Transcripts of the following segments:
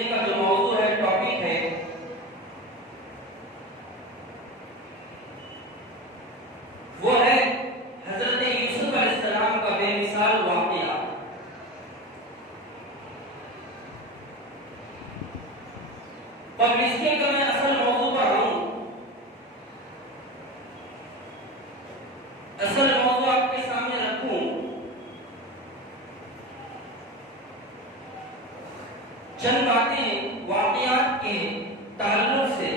سیکھنے کا جو موضوع ہے، ٹاپک ہے، وہ ہے حضرت یوسف علیہ السلام کا بے مثال واقعہ۔ پبلسٹی کا میں اصل موضوع پر آؤں۔ اصل موضوع آپ کے سامنے رکھوں، چند باتیں واقعات کے تعلق سے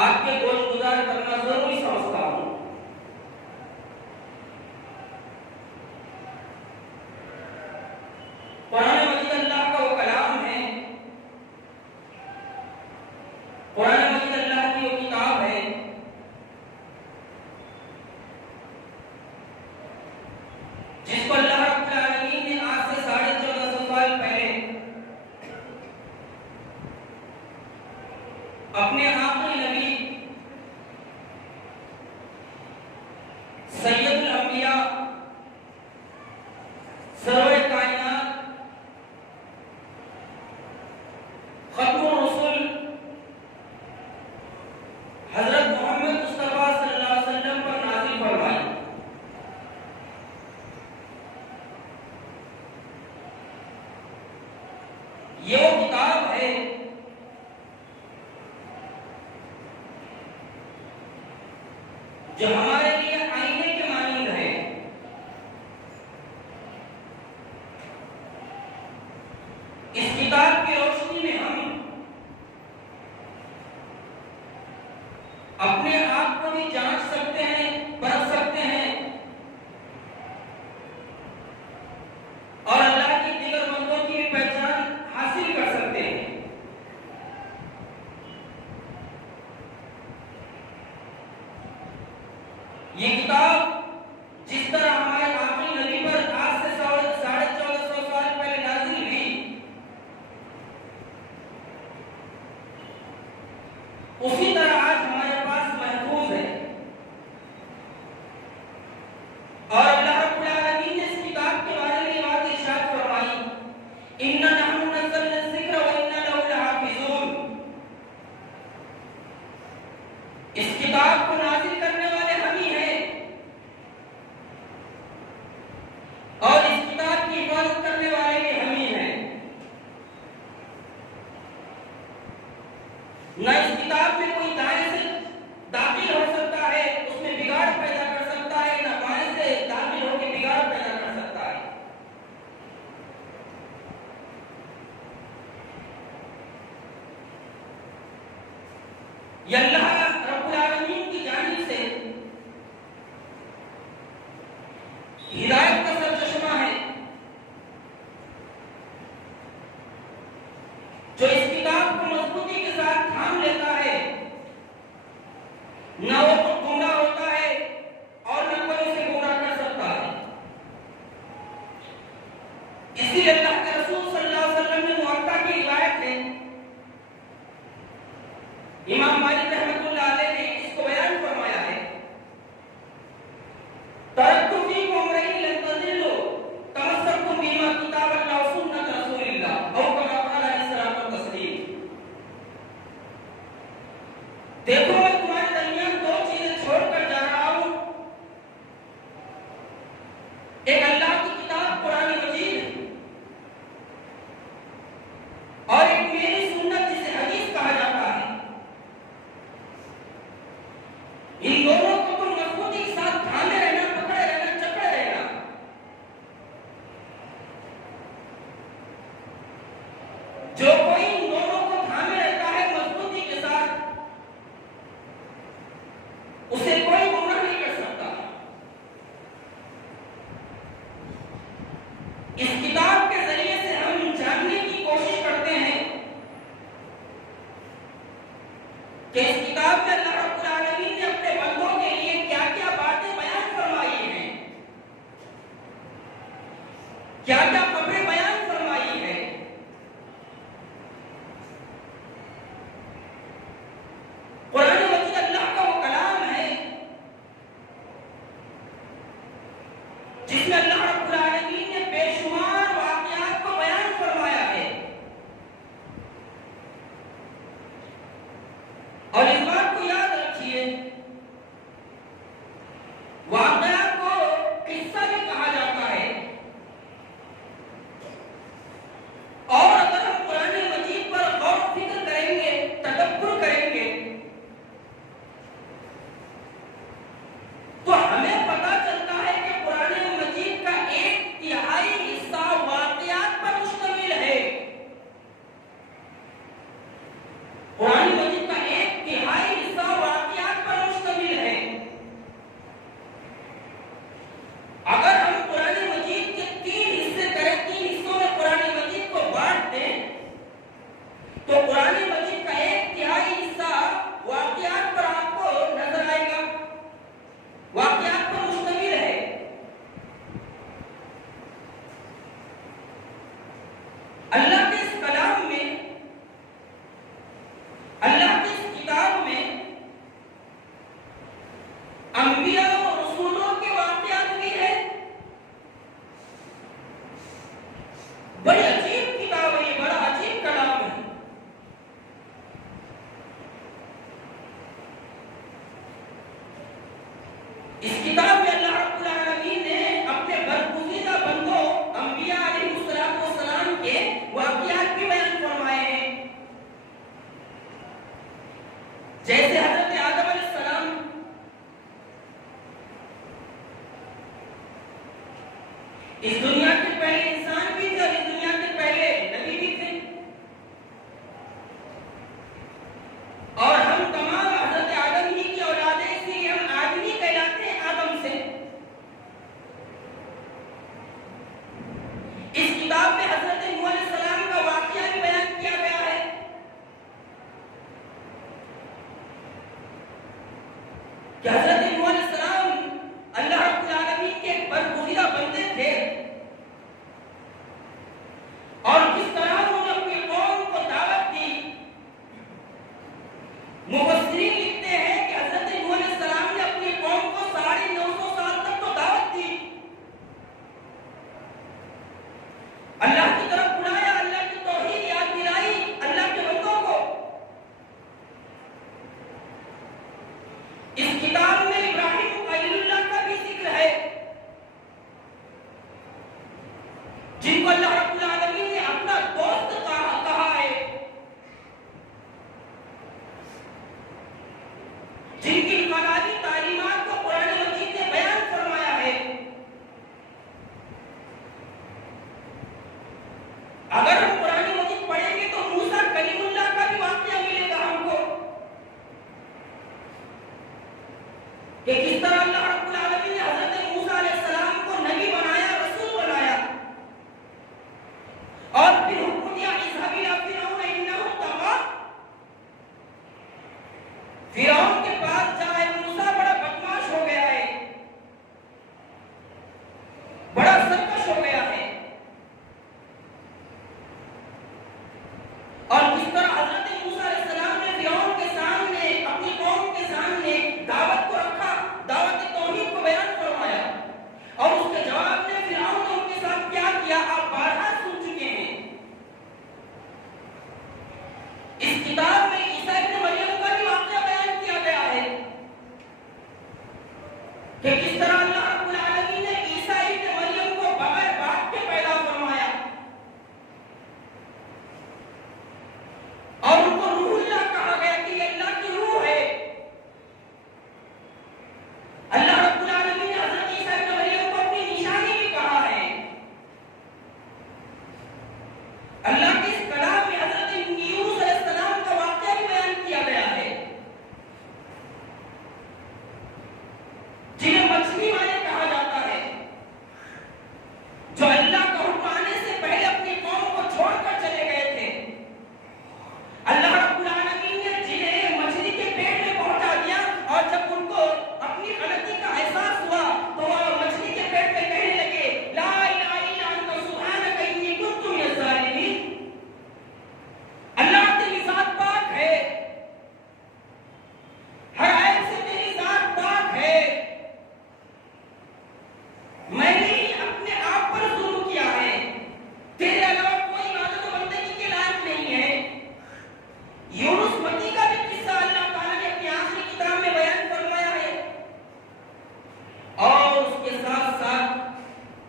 آپ کے گوش گزار کرنا ضروری سمجھتا ہوں۔ قرآن مجید اللہ کا وہ کلام ہے، قرآن مجید اللہ کی وہ کتاب ہے جس کو اللہ رب العالمین نے آج سے 1450 سال پہلے اپنے آخری نبی سید الانبیاء سرور کائنات ختم الرسل حضرت محمد مصطفیٰ صلی اللہ علیہ وسلم پر نازل فرمائی۔ یہ وہ کتاب ہے جو ہمارے لیے آئینے کے مانند ہے۔ اس کتاب کی روشنی میں ہم اپنے آپ کو بھی جانچ سکتے ہیں، پرکھ سکتے ہیں، اور اللہ کی دیگر بندوں کی بھی پہچان حاصل کر سکتے ہیں۔ یہ کتاب جس طرح ہمارے آخری نبی پر آج سے 1450 سال پہلے نازل ہوئی، اسی طرح آج ہمارے پاس محفوظ ہے۔ اور اللہ رب العالمین نے اس کتاب کے بارے میں بات ارشاد فرمائی، اِنَّا نَحْنُ نَزَّلْنَا الذِّكْرَ وَإِنَّا لَهُ لَحَافِظُونَ۔ اس کتاب کو نازل کرنے والے ہم ہی ہیں، اور اس کتاب کی حفاظت کرنے والے بھی ہم ہی ہیں۔ نہ اس کتاب میں کوئی دائیں سے داخل ہو سکتا ہے، اس میں بگاڑ پیدا کر سکتا ہے، نہ بائیں سے داخل ہو کے بگاڑ پیدا کر سکتا ہے۔ یہ اللہ رب العالمین کی جانب سے ہدایت کا سرچشمہ ہے، جو اس کتاب کو مضبوطی کے ساتھ تھام لیتا ہے، نہ وہ خود گمراہ ہوتا ہے اور نہ کوئی اسے گمراہ کر سکتا ہے۔ اسی لیے اللہ کے رسول صلی اللہ علیہ وسلم نے موطا کی روایت ہے، امام مالک رحمۃ اللہ علیہ نے اس کو بیان فرمایا ہے، ترکت فیکم امرین لن تضلوا تمسکتم بہما کتاب اللہ و سنت رسول اللہ او کما قال علیہ الصلوۃ والتسلیم۔ دیکھو میں تمہارے درمیان دو چیزیں چھوڑ کر جا رہا ہوں، ایک اللہ کی کتاب قرآن مجید اور ایک میری سنت جسے حدیث کہا جاتا ہے۔ ان دونوں کو تم مضبوطی کے ساتھ تھامے رہنا، پکڑے رہنا، چپڑے رہنا۔ جو کوئی ان دونوں کو تھامے رہتا ہے مضبوطی کے ساتھ، اسے کوئی گمراہ نہیں کر سکتا۔ اس کتاب کے ذریعے سے ہم جاننے کی کوشش کرتے ہیں کہ اس کتاب میں اللہ رب العالمین نے اپنے بندوں کے لیے کیا کیا باتیں بیان فرمائی ہیں، کیا کیا خبریں بیان فرمائی ہیں۔ قرآن مجید اللہ کا وہ کلام ہے جس میں اللہ رب العالمین نے بے شمار واقعات کو بیان فرمایا اس دنیا کے پہلے انسان بھی تھے اور اس دنیا کے پہلے نبی بھی تھے، اور ہم تمام حضرت آدم ہی کی اولاد ہیں، اس لیے ہم آدمی کہلاتے ہیں آدم سے۔ اس کتاب میں حضرت نوح علیہ السلام کا واقعہ بھی بیان کیا گیا ہے کہ حضرت نوح علیہ السلام اللہ رب العالمین کے برگزیدہ بندے تھے، اور کس طرح انہوں نے اپنی قوم کو دعوت دی۔ مفسرین لکھتے ہیں کہ حضرت نوح علیہ السلام نے اپنی قوم کو 950 سال تک تو دعوت دی، اللہ کی طرف بلایا، اللہ کی توحید یاد دلائی اللہ کے بندوں کو۔ اس کتاب میں ابراہیم خلیل اللہ کا بھی ذکر ہے، جن کو اللہ رب العالمین نے اپنا دوست کہا ہے، جن کی انقلابی تعلیمات کو قرآن مجید نے بیان فرمایا ہے۔ اگر ہم قرآن مجید پڑھیں گے تو موسیٰ کلیم اللہ کا بھی واقعہ ملے گا ہم کو، کہ کس طرح اللہ رب العالمین نے حضرت موسیٰ علیہ السلام کو نبی بنایا، رسول بنایا، اور پھر حکم دیا اذهب إلى فرعون إنه طغى، فرعون کے پاس جائے، موسیٰ بڑا بدماش ہو گیا ہے، بڑا سرکش ہو گیا ہے، اور کس طرح حضرت موسیٰ علیہ السلام نے فرعون کے سامنے، اپنی قوم کے سامنے دعوت کو رکھا، دعوت توحید کو بیان فرمایا، اور اس کے جواب میں فرعون نے ان کے ساتھ کیا کیا آپ بارہا سن چکے ہیں۔ اس کتاب میں عیسیٰ ابن مریم کا بھی واقعہ بیان کیا گیا ہے کہ کس طرح اللہ رب العالمین نے عیسیٰ ابن مریم کو بغیر باپ کے پیدا فرمایا، اور ان کو روح اللہ کہا گیا کہ یہ اللہ کی روح ہے۔ اللہ رب العالمین نے حضرت عیسیٰ ابن مریم کو اپنی نشانی بھی کہا ہے۔ اللہ کے اس کلام میں حضرت یونس علیہ السلام کا واقعہ بھی بیان کیا گیا ہے، جنہیں مچھلی والے کہا جاتا ہے، جو اللہ کا حکم آنے سے پہلے اپنی قوم کو چھوڑ کر چلے گئے تھے۔ اللہ رب العالمین نے جنہیں مچھلی کے پیٹ میں پہنچا دیا، اور جب ان کو اپنی غلطی کا احساس ہوا تو وہ مچھلی کے پیٹ میں کہنے لگے لا الہ الا انت سبحانک انی کنت من الظالمین، اللہ تیری ذات پاک ہے، ہر عیب سے تیری ذات پاک ہے، میں نے اپنے آپ پر ظلم کیا ہے، تیرے علاوہ کوئی عبادت و بندگی کے لائق نہیں ہے۔ یونس متی کا بھی قصہ اللہ تعالیٰ نے اپنی آخری کتاب میں بیان فرمایا ہے، اور اس کے ساتھ ساتھ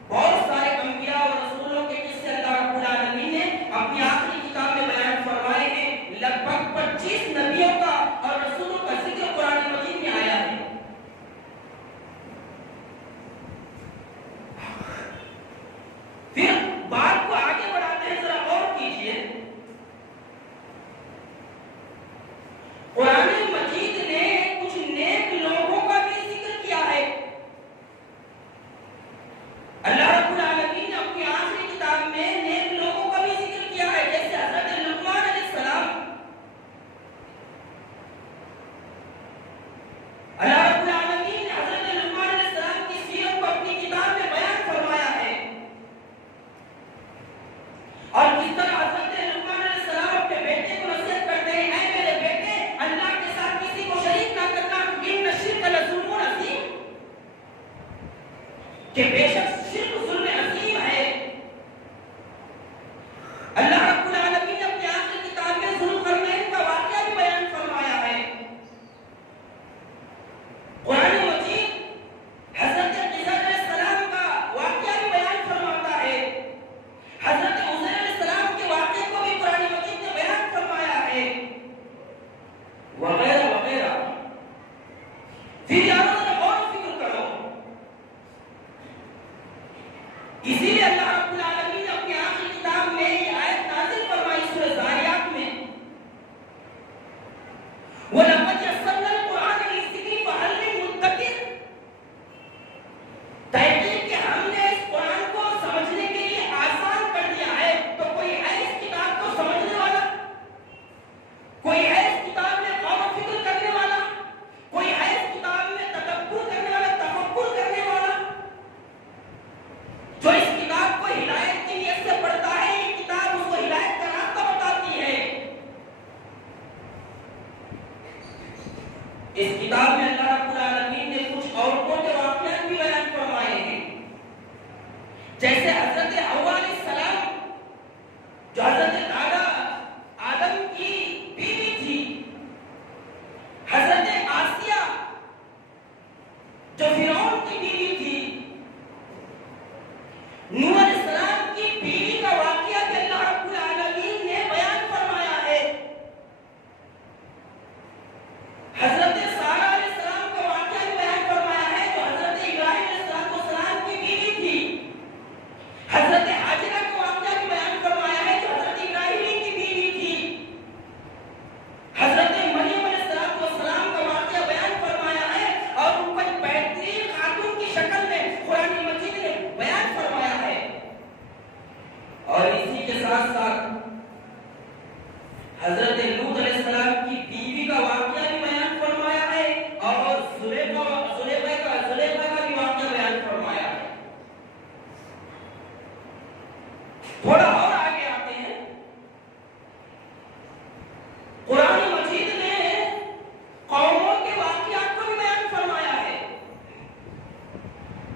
بہت سارے انبیاء اور رسولوں کے قصے اللہ رب العالمین نے اپنی آخری کتاب میں بیان فرمائے ہیں۔ لگ بھگ 25 نبیوں کا اور رسولوں کا ذکر قرآن مجید میں آیا ہے۔ پھر بات کو آگے بڑھاتے ہیں، ذرا غور کیجئے، قرآن مجید نے کچھ نیک لوگوں کا بھی ذکر کیا ہے۔ اللہ رب العالمین نے اپنی آخری کتاب میں نیک لوگوں کا بھی ذکر کیا ہے، جیسے حضرت لقمان علیہ السلام۔ اللہ رب العالمین نے حضرت لقمان علیہ السلام کی سیرت کو اپنی کتاب میں بیان فرمایا ہے، اور کس طرح حضرت لقمان علیہ السلام اپنے بیٹے کو نصیحت کرتے ہیں، اے میرے بیٹے اللہ کے ساتھ کسی کو شریک نہ کرنا، ان الشرک لظلم عظیم، کہ بے شک شرک ظلم عظیم ہے۔ اللہ رب العالمین نے اپنی آخری کتاب میں ظلم کرنے کا واقعہ بھی بیان فرمایا ہے۔ قرآن مجید حضرت خضر علیہ السلام کا واقعہ بھی بیان فرماتا ہے، حضرت عزیر علیہ السلام کے واقعے کو بھی قرآن مجید نے بیان فرمایا ہے، وغیرہ وغیرہ۔ پھر یارو ذرا غور و فکر کرو، اسی لیے اللہ رب العالمین نے اپنی آخری کتاب میں یہ آیت نازل فرمائی سورہ ذاریات میں، وَلَقَدْ يَسَّرْنَا الْقُرْآنَ لِلذِّكْرِ فَهَلْ مِن مُدَّكِرٍ، تحقیق کہ ہم نے اس قرآن کو سمجھنے کے لیے آسان کر دیا ہے، تو کوئی ہے اس کتاب کو سمجھنے والا، کوئی ہے اس کتاب میں غور و فکر کرنے والا، کوئی ہے اس کتاب میں تدبر کرنے والا، تفکر کرنے والا، جو اس کتاب کو ہدایت کی نیت سے پڑھتا ہے، یہ کتاب اس کو ہدایت کا راستہ بتاتی ہے۔ اس کتاب میں اللہ رب العالمین نے کچھ عورتوں کے واقعات بھی بیان فرمائے ہیں، جیسے حضرت حوا علیہ السلام جو حضرت دادا آدم کی بیوی تھی، حضرت آسیہ جو فرعون کی بیوی تھی، نوح علیہ السلام کی بیوی کا واقعہ بھی اللہ رب العالمین نے بیان فرمایا ہے، حضرت سارہ علیہ السلام کا واقعہ بھی بیان فرمایا ہے جو حضرت ابراہیم علیہ السلام کی بیوی تھی، حضرت حاجرہ کا واقعہ بھی بیان فرمایا ہے جو حضرت ابراہیم کی بیوی تھی، حضرت مریم علیہ السلام کا واقعہ بیان فرمایا ہے اور ان کو ایک بہترین خاتون کی شکل میں قرآن مجید نے بیان فرمایا ہے۔ اور اسی کے ساتھ ساتھ حضرت لوط علیہ السلام کی بیوی کا واقعہ بھی بیان فرمایا ہے اور زلیخا کا بھی واقعہ بیان فرمایا ہے۔ تھوڑا اور آگے آتے ہیں، قرآن مجید نے قوموں کے واقعات کو بھی بیان فرمایا ہے،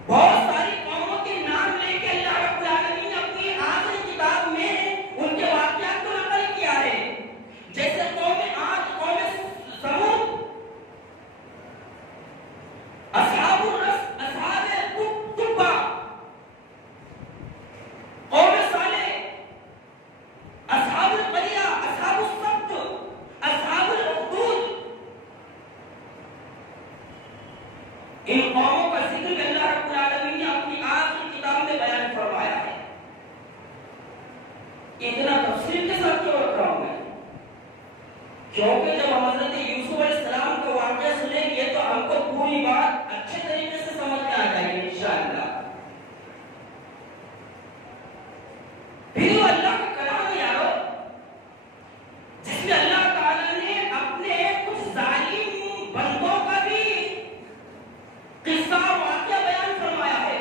بہت ساری قوموں کے نام لے کے اللہ رب العالمین نے اپنی آخری کتاب میں ان کے واقعات کو نقل کیا ہے، جیسے قوم عاد، قوم ثمود، اصحاب الرس، اصحاب تبع، قوم صالح، اصحاب القریہ، اصحاب السبت، اصحاب الاخدود، ان قوموں کا ذکر بھی اللہ رب العالمین نے اپنی آخری کتاب میں بیان فرمایا ہے۔ اتنا تفصیل کے ساتھ کیوں رکھ رہا ہوں میں؟ کیونکہ جب ہم حضرت یوسف علیہ السلام کا واقعہ سنیں گے تو ہم کو پوری بات اچھے طریقے سے سمجھ میں آ جائے گی انشاءاللہ۔ پھر وہ اللہ کا کلام ہے یارو، جس میں اللہ تعالیٰ نے اپنے کچھ ظالم بندوں کا بھی قصہ واقعہ بیان فرمایا ہے۔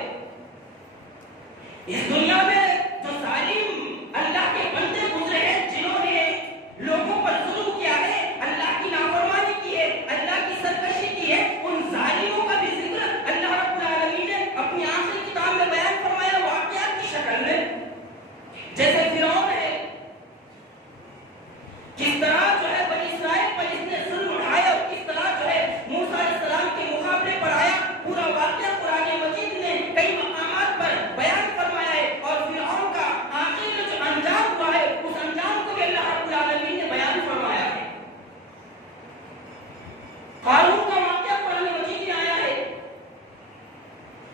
اس دنیا میں جو ظالم اللہ کے بندے گزرے ہیں، جنہوں نے لوگوں پر ظلم کیا ہے، اللہ کی نافرمانی کی ہے، اللہ کی سرکشی کی ہے، ان ظالموں کا بھی ذکر اللہ رب العالمین نے اپنی آخری کتاب میں بیان فرمایا واقعات کی شکل میں، جیسے فرعون ہے، کس طرح جو ہے بنی اسرائیل پر اس نے ظلم اٹھایا اور کس طرح جو ہے موسیٰ علیہ السلام کے مقابلے پر آیا، پورا واقعہ قرآن مجید نے کئی مقامات پر بیان فرمایا ہے، اور فرعون کا آخر میں جو انجام ہوا ہے اس انجام کو بھی اللہ رب العالمین نے بیان فرمایا ہے۔ قارون کا واقعہ قرآن مجید میں آیا ہے،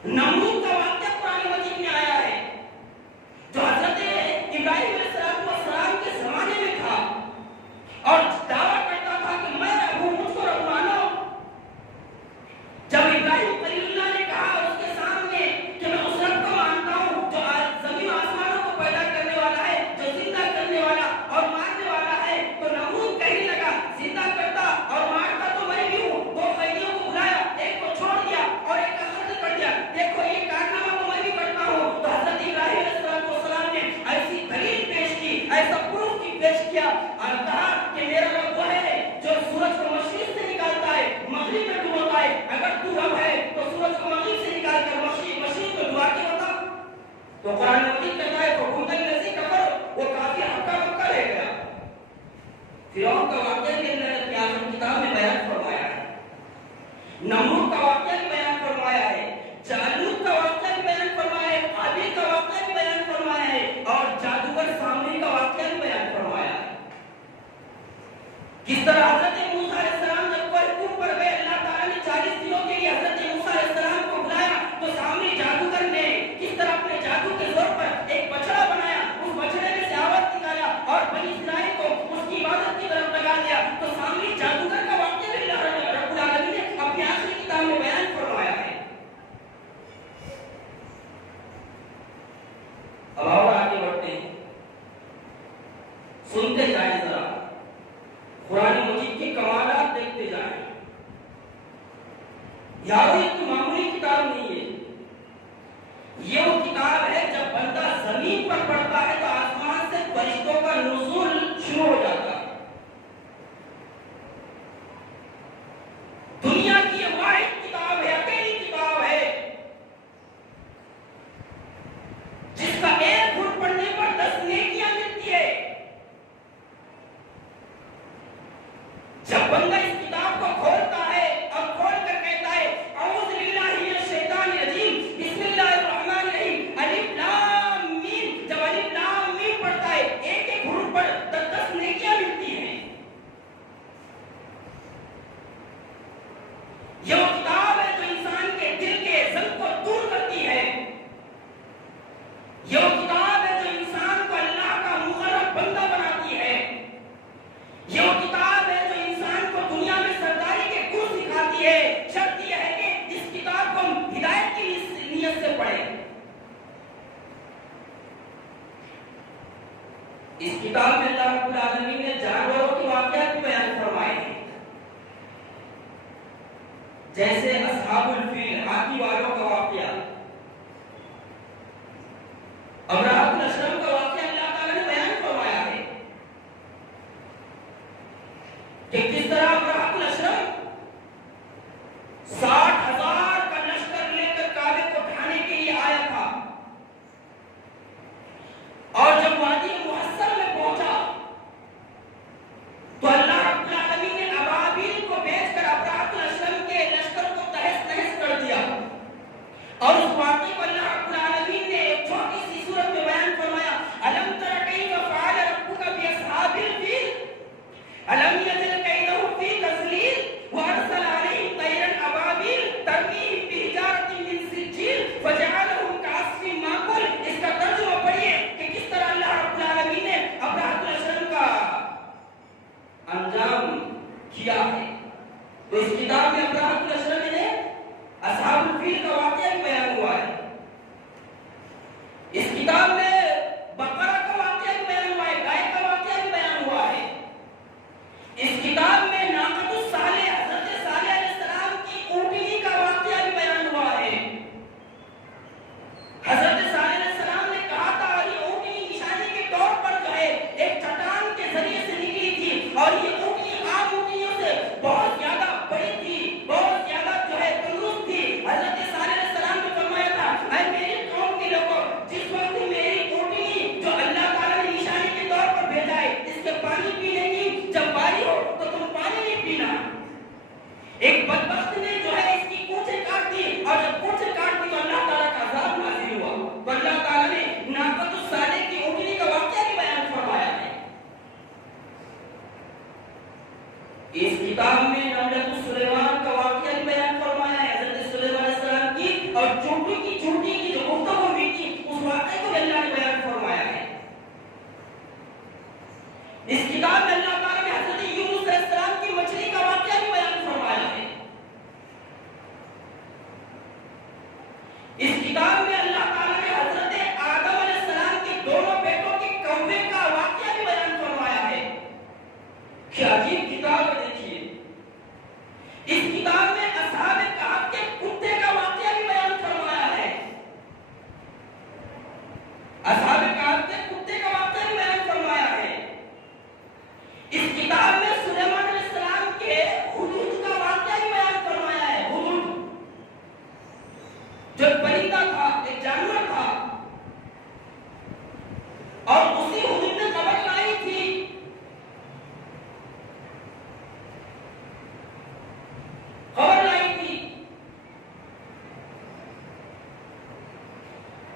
نمرود کا واقعہ قرآن مجید میں آیا ہے، جو حضرت ابراہیم علیہ السلام کے زمانے میں تھا اور دعویٰ کرتا تھا کہ میں رب ہوں، مجھ کو رب مانو۔ جب ابراہیم خلیل اللہ نے کہا اس کے سامنے کہ میں اس رب کو مانتا ہوں جو زمین و آسمانوں کو پیدا کرنے والا ہے، جو زندہ کرنے والا اور مارنے والا ہے، تو نمرود کہنے لگا زندہ کرتا اور مارتا تو میں بھی ہوں۔ دو قیدیوں کو بلایا، ایک کو چھوڑ دیا اور ایک کا قتل کر دیا، دیکھو یہ کارنامہ تو میں بھی کرتا ہوں۔ تو حضرت ابراہیم علیہ السلام نے ایسی دلیل پیش کی، ایسا پروف پیش کیا اور کہا کہ میرا رب وہ ہے جو سورج کو مشرق سے نکالتا ہے، مغرب میں ڈبوتا ہے، اگر تو رب ہے تو سورج کو مغرب سے نکال کر مشرق کو ڈبا کے بتا۔ تو قرآن مجید کہتا ہے حکومت الذی کفر، وہ کافی ہکا بکا رہ گیا۔ فرعون کا واقعہ بھی اللہ نے اپنی آخری کتاب میں بیان فرمایا ہے، نمرود کا واقعہ بھی بیان فرمایا ہے، جالوت کا واقعہ بھی بیان فرمایا ہے، قابیل کا واقعہ بھی بیان فرمایا ہے، اور جادوگر سامری کا واقعہ بھی بیان فرمایا ہے۔ کس طرح حضرت موسیٰ علیہ السلام جب کوہ طور پر گئے، اللہ تعالیٰ نے 40 دنوں کے لیے حضرت موسیٰ علیہ السلام کو بلایا، تو سامری جادوگر نے کس طرح اپنے جادو کے زمین پر پڑتا ہے تو آسمان سے فرشتوں کا نزول شروع ہو جاتا ہے. دنیا کی یہ واحد کتاب ہے، اکیلی کتاب ہے جس کا ایک گھٹ پڑھنے پر 10 نیکیاں ملتی ہے. جب بندہ اس کتاب کو کھولتا ہے اور کھول کر کہتا ہے اعوذ باللہ من الشیطان الرجیم بسم اللہ الرحمن الرحیم الف لام میم، جب الف لام میم پڑھتا ہے ایک ایک حرف پر 10 نیکیاں ملتی ہیں. یہ وہ کتاب ہے جو انسان کے دل کے زنگ کو دور کرتی ہے. یہ وہ کتاب ہے جو انسان کو اللہ کا مقرب بندہ بناتی ہے. یہ وہ کتاب ہے جو انسان کو دنیا میں سرداری کے گن سکھاتی ہے. شرط یہ ہے کہ اس کتاب کو ہم ہدایت کی نیت سے پڑھیں. اس کتاب میں اللہ رب العالمین نے جانوروں کے واقعات بھی بیان فرمائے ہیں، جیسے اصحاب الفیل، ہاتھی والوں کا واقعہ، ابرہۃ الاشرم کا واقعہ اللہ تعالیٰ نے بیان فرمایا ہے کہ کس طرح ابرہۃ الاشرم 60,000 کا لشکر لے کر کعبے کو ڈھانے کے لیے آیا تھا، اور جب وادی محصر میں پہنچا تو اللہ رب العالمین نے ابابیل کو بھیج کر ابرہۃ الاشرم کے لشکر کو تہس نہس کر دیا. اور اس واقعے کو اللہ رب العالمین نے ایک چھوٹی سی صورت میں بیان فرمایا. الم تر کیف فعل ربک باصحاب الفیل الم یجعل کیدہم فی تضلیل وارسل علیہم طیرا ابابیل ترمیہم بحجارۃ من سجیل فجعلہم کعصف مأکول. اس کا ترجمہ پڑھیے کہ کس طرح اللہ رب العالمین نے ابرہۃ الاشرم کا انجام کیا ہے. تو اس کتاب میں ابرہۃ الاشرم نے اصحاب الفیل کا واقعہ بھی بیان ہوا ہے. اس کتاب میں بقرہ کا واقعہ بھی بیان ہوا ہے، گائے کا واقعہ بھی بیان ہوا ہے. اس کتاب میں ناقۃ الصالح، حضرت صالح علیہ السلام کی اونٹنی کا واقعہ بھی بیان ہوا ہے. حضرت صالح علیہ السلام نے کہا تھا اور یہ اونٹنی نشانی کے طور پر جو ہے ایک چٹان کے ذریعے سے نکلی تھی، اور یہ اونٹنی عام اونٹنیوں سے بہت زیادہ بڑی تھی، بہت زیادہ جو ہے تندرست تھی. حضرت صالح علیہ السلام نے فرمایا تھا اے میری قوم کے لوگوں، جس وقت میری اونٹنی جو اللہ تعالیٰ نے نشانی کے طور پر بھیجا ہے اس کے پانی پینے کی جب باری ہو تو تم پانی نہیں پینا. ایک بدبخت نے جو ہے اس کی پونچھیں کاٹ دی، اور جب پونچھیں کاٹ دی تو اللہ تعالیٰ کا عذاب نازل ہوا. تو اللہ تعالیٰ نے ناقۃ الصالح کی اونٹنی کا واقعہ بھی بیان فرمایا ہے. اس کتاب میں نملۃ سلیمان کا واقعہ بھی بیان فرمایا ہے، حضرت سلیمان علیہ السلام کی اور چونٹی کی جو گفتگو ہوئی تھی اس واقعے کو اللہ نے بیان فرمایا ہے. اس کتاب میں اللہ تعالیٰ نے حضرت یونس علیہ السلام کی مچھلی کا واقعہ بھی بیان فرمایا ہے. اس کتاب میں اللہ تعالیٰ نے حضرت آدم علیہ السلام کے دونوں بیٹوں کے کوے کا واقعہ بھی بیان فرمایا ہے. کیا عجیب کتاب ہے، دیکھیے. اس کتاب میں اصحاب کہف کے کتے کا واقعہ بھی بیان فرمایا ہے. اصحاب کہف کے کتے کا واقعہ بھی بیان فرمایا ہے. اس کتاب میں سلیمان علیہ السلام کے حدود کا واقعہ بھی بیان فرمایا ہے. حدود جو پرندہ تھا، ایک جانور تھا، اور اسی حدود نے خبر لائی تھی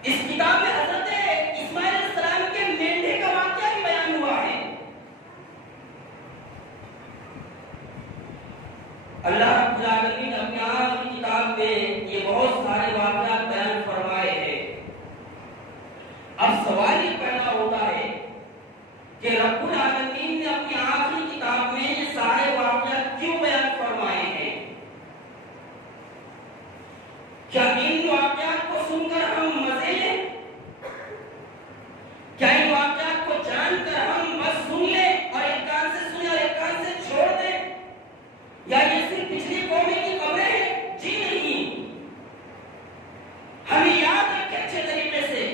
اس کتاب میں حضرت اسماعیل علیہ السلام کے مینڈے کا واقعہ بھی بیان ہوا ہے. اللہ رب العالمین اپنی آخری کتاب میں یہ بہت سارے واقعات بیان فرمائے ہیں. اب سوال یہ پیدا ہوتا ہے کہ رب العالمین نے اپنی آخری کتاب میں یہ سارے واقعات کیوں بیان فرمائے ہیں؟ کیا ان واقعات کو سن کر ہم مزے لیں؟ کیا ان واقعات کو جان کر ہم بس سن لیں اور ایک کان سے سنیں اور ایک کان سے چھوڑ دیں؟ یا یہ صرف پچھلی قومیں کی خبریں ہیں؟ جی نہیں. ہمیں یاد رکھیں اچھے طریقے سے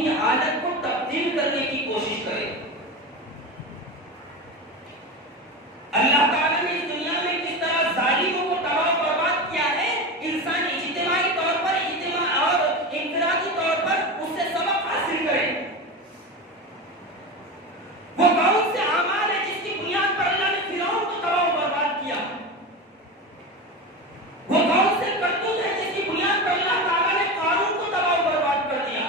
اپنی حالت کو تبدیل کرنے کی کوشش کرے. اللہ تعالیٰ نے اس دنیا میں کس طرح ظالموں کو تباہ و برباد کیا ہے، انسان اجتماعی طور پر اور انفرادی طور پر اس سے سبق حاصل کرے. وہ کون سے اعمال ہے جس کی بنیاد پر اللہ نے فرعون کو تباہ و برباد کیا؟ وہ کون سے کرتوت ہے جس کی بنیاد پر اللہ تعالیٰ نے قارون کو تباہ و برباد کر دیا؟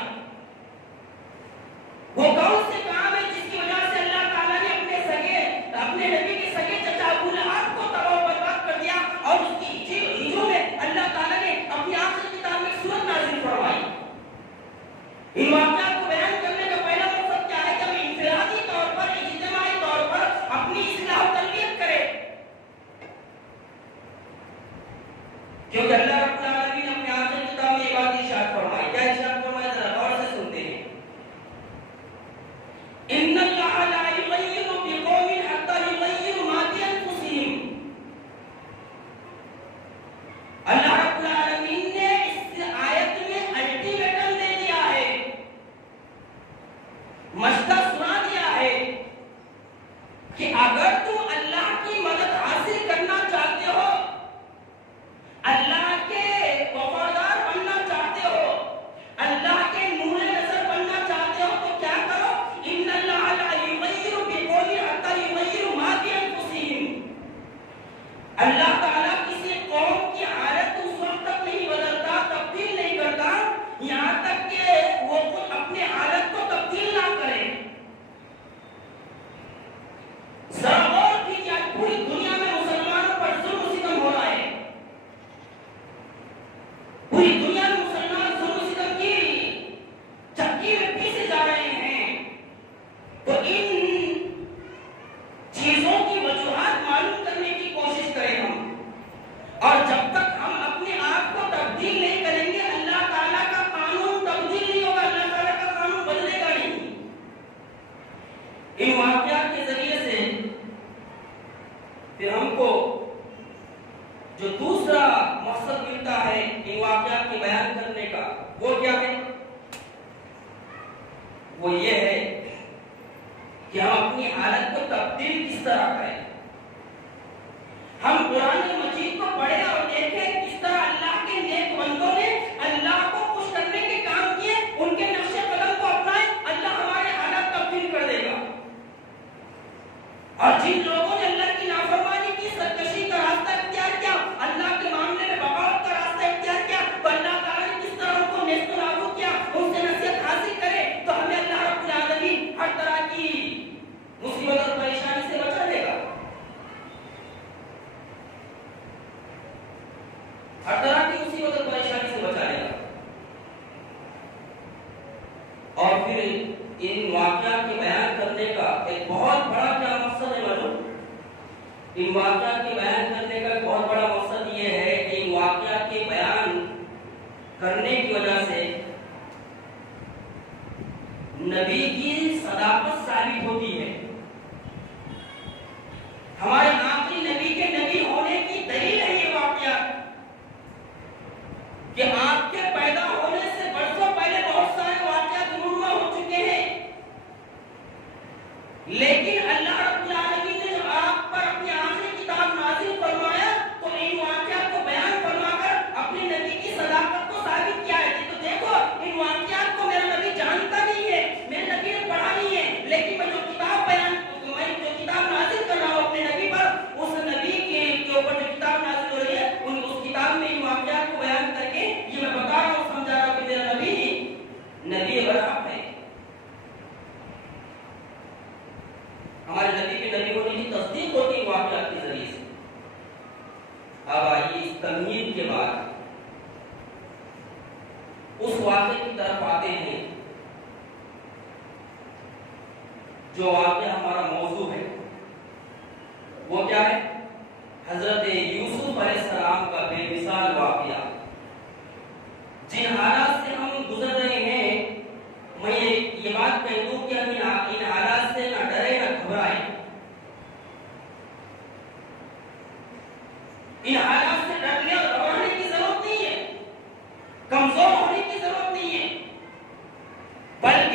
وہ کون سے کام ہے جس کی وجہ سے اللہ تعالیٰ نے اپنے نبی کے سگے چچا ابو لہب کو تباہ و برباد کر دیا اور اس کی ہجروں میں اللہ تعالیٰ نے اپنی آخری کتاب میں سورت نازل فرمائی؟ ان واقعات کو بیان کرنے کا پہلا مقصد کیا ہے کہ ہم انفرادی طور پر اجتماعی طور پر اپنی اصلاح و تربیت کریں، کیونکہ اللہ رب العالمین نے اپنے آخری کتاب میں یہ بات ارشاد فرمائی. کیا ارشاد فرمایا؟ ذرا غور سے سنتے ہیں. ان اللہ لا یغیر بقوم حتی یغیروا ما بانفسہم. اللہ رب العالمین نے اس آیت میں الٹیمیٹم دے دیا ہے، مشورہ سنا دیا ہے کہ اگر تم اللہ کی مدد حاصل کرنا چاہتے ہو، اللہ کے وفادار بننا چاہتے ہو، اللہ کے نور نظر بننا چاہتے ہو، تو کیا کرو؟ ان اللہ لا یغیر بقوم حتی یغیروا ما بانفسہم. اللہ تعالیٰ کسی قوم کی حالت اس وقت تک نہیں بدلتا، تبدیل نہیں کرتا یہاں تک کہ وہ خود اپنے حالت کو تبدیل نہ کرے. ذرا غور کیجیے، آج پوری دنیا میں مسلمانوں پر ظلم و ستم ہو رہا ہے. پوری دنیا میں مسلمان ظلم و ستم کی چکی میں پیسے جا رہے ہیں. تو ان چیزوں کی وجوہات معلوم کرنے کی کوشش کریں ہم، اور جب تک ہم اپنے آپ کو تبدیل نہیں کریں گے اللہ تعالیٰ کا قانون تبدیل نہیں ہوگا، اللہ تعالیٰ کا قانون بدلے گا نہیں. ان واقعات کے ذریعے سے پھر ہم کو جو دوسرا مقصد ملتا ہے ان واقعات کے بیان کرنے کا، وہ کیا ہے؟ وہ یہ ہے کہ ہم اپنی حالت کو تبدیل کس طرح کریں. ہم قرآن مجید کو پڑھیں اور دیکھیں کس طرح اللہ کے نیک بندوں نے اللہ کو خوش کرنے کے کام کیے، ان کے نقش قدم کو اپنائیں، اللہ ہمارے حالات تبدیل کر دے گا. اور جن لوگوں نے اللہ کی نافرمانی کی، سرکشی کا راستہ اختیار کیا، اللہ کے معاملے میں بغاوت کا راستہ اختیار کیا، تو اللہ تعالیٰ نے کس طرح ان کو نیست و نابود کیا. ان سے نصیحت حاصل کرے تو ہمیں اللہ رب العالمین ہر طرح کی مصیبت اور پریشانی سے بچا لے گا، ہر طرح کی مصیبت اور پریشانی سے بچا لے گا. اور پھر ان واقعات کے بیان کرنے کا ایک بہت بڑا کیا مقصد ہے معلوم؟ ان واقعات کے بیان کرنے کا ایک بہت بڑا مقصد یہ ہے کہ ان واقعات کے بیان کرنے کی وجہ سے نبی کی صداقت ثابت ہوتی ہے. ہمارے آخری نبی کے نبی ہونے کی دلیل ہے یہ واقعات، کہ آپ کے پیدا ہونے سے برسوں پہلے بہت سارے واقعات رونما ہو چکے ہیں، لیکن اللہ رب العالمین نے جب آپ پر اپنی آخری کتاب نازل فرمایا تو ان واقعات کو بیان فرما کر اپنے نبی کی صداقت کو ثابت کیا ہے. تو دیکھو ان واقعات کو میرا نبی جانتا نہیں ہے، میرے نبی نے پڑھا نہیں ہے، لیکن میں جو کتاب نازل کر رہا ہوں اپنے نبی پر، اس نبی کے اوپر جو کتاب نازل ہو رہی ہے اس کتاب میں ان واقعات کو بیان کر کے یہ میں بتا رہا ہوں، سمجھا رہا ہوں کہ میرا نبی برحق ہے. ہمارے نبی کے نبی ہونے کی تصدیق ہوتی ہے واقعات کے ذریعے سے. اب آئیے اس تمہید کے بعد اس واقعے کی طرف آتے ہیں جو واقعہ ہمارا موضوع ہے. وہ کیا ہے؟ حضرت یوسف علیہ السلام کا بے مثال واقعہ. جن حالات سے ہم گزر رہے ہیں، میں یہ بات کہہ دوں کہ ہم ان حالات سے نہ ڈرے نہ گھبرائیں. ان حالات سے ڈرنے اور گھبرانے کی ضرورت نہیں ہے، کمزور ہونے کی ضرورت نہیں ہے، بلکہ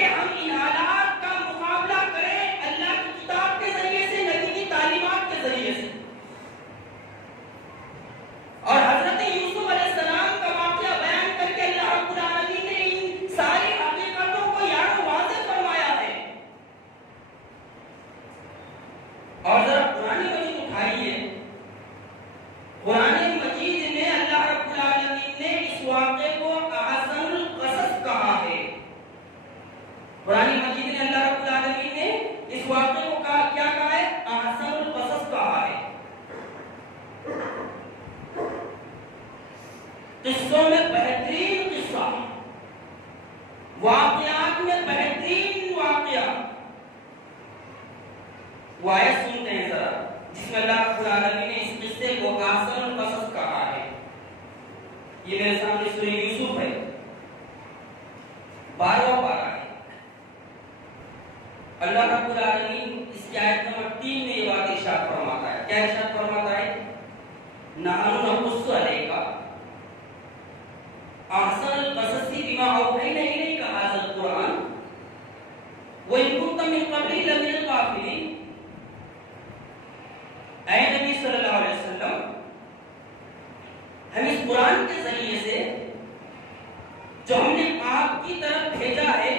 بہترین قصہ، واقعات میں بہترین واقعہ، وہ آیت سنتے ہیں ذرا جس میں اللہ رب العالمین نے اس قصے کو احسن القصص کہا ہے۔ یہ میرے سامنے سورہ یوسف ہے، 12واں پارہ ہے۔ اللہ رب العالمین اس کی آیت نمبر 3 میں یہ بات ارشاد فرماتا ہے۔ کیا ارشاد فرماتا ہے؟ نحن نقص علیک احسن القصص بما اوحینا الیک ھذا القرآن وان کنت من قبلہ لمن الغافلین۔ اے نبی صلی اللہ علیہ وسلم، ہم اس قرآن کے ذریعے سے جو ہم نے آپ کی طرف بھیجا ہے،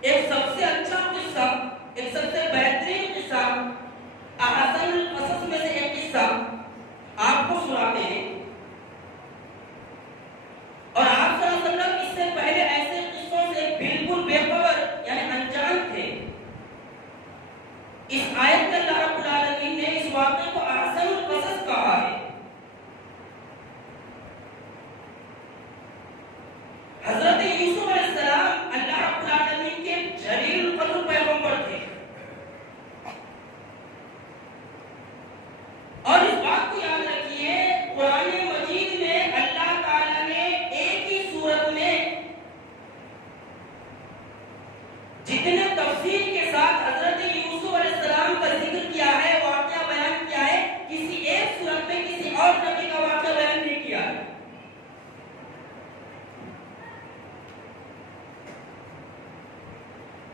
ایک سب سے اچھا قصہ، ایک سب سے بہترین قصہ، احسن القصص میں سے ایک قصہ آپ کو سناتے ہیں۔ اور آپ صلی اللہ علیہ وسلم اس سے پہلے ایسے قصوں سے بالکل بے خبر یعنی انجان تھے۔ اس آیت میں اللہ رب العالمین نے اس واقعے کو احسن القصص کہا ہے۔ حضرت یوسف علیہ السلام اللہ رب العالمین کے جلیل القدر پیغمبر تھے، اور اس بات کو یاد رکھیے قرآن مجید میں اللہ تعالیٰ نے ایک ہی سورت میں جتنے تفصیل کے ساتھ حضرت یوسف علیہ السلام کا ذکر کیا ہے، واقعہ بیان کیا ہے، کسی ایک سورت میں کسی اور نبی کا واقعہ بیان نہیں کیا ہے۔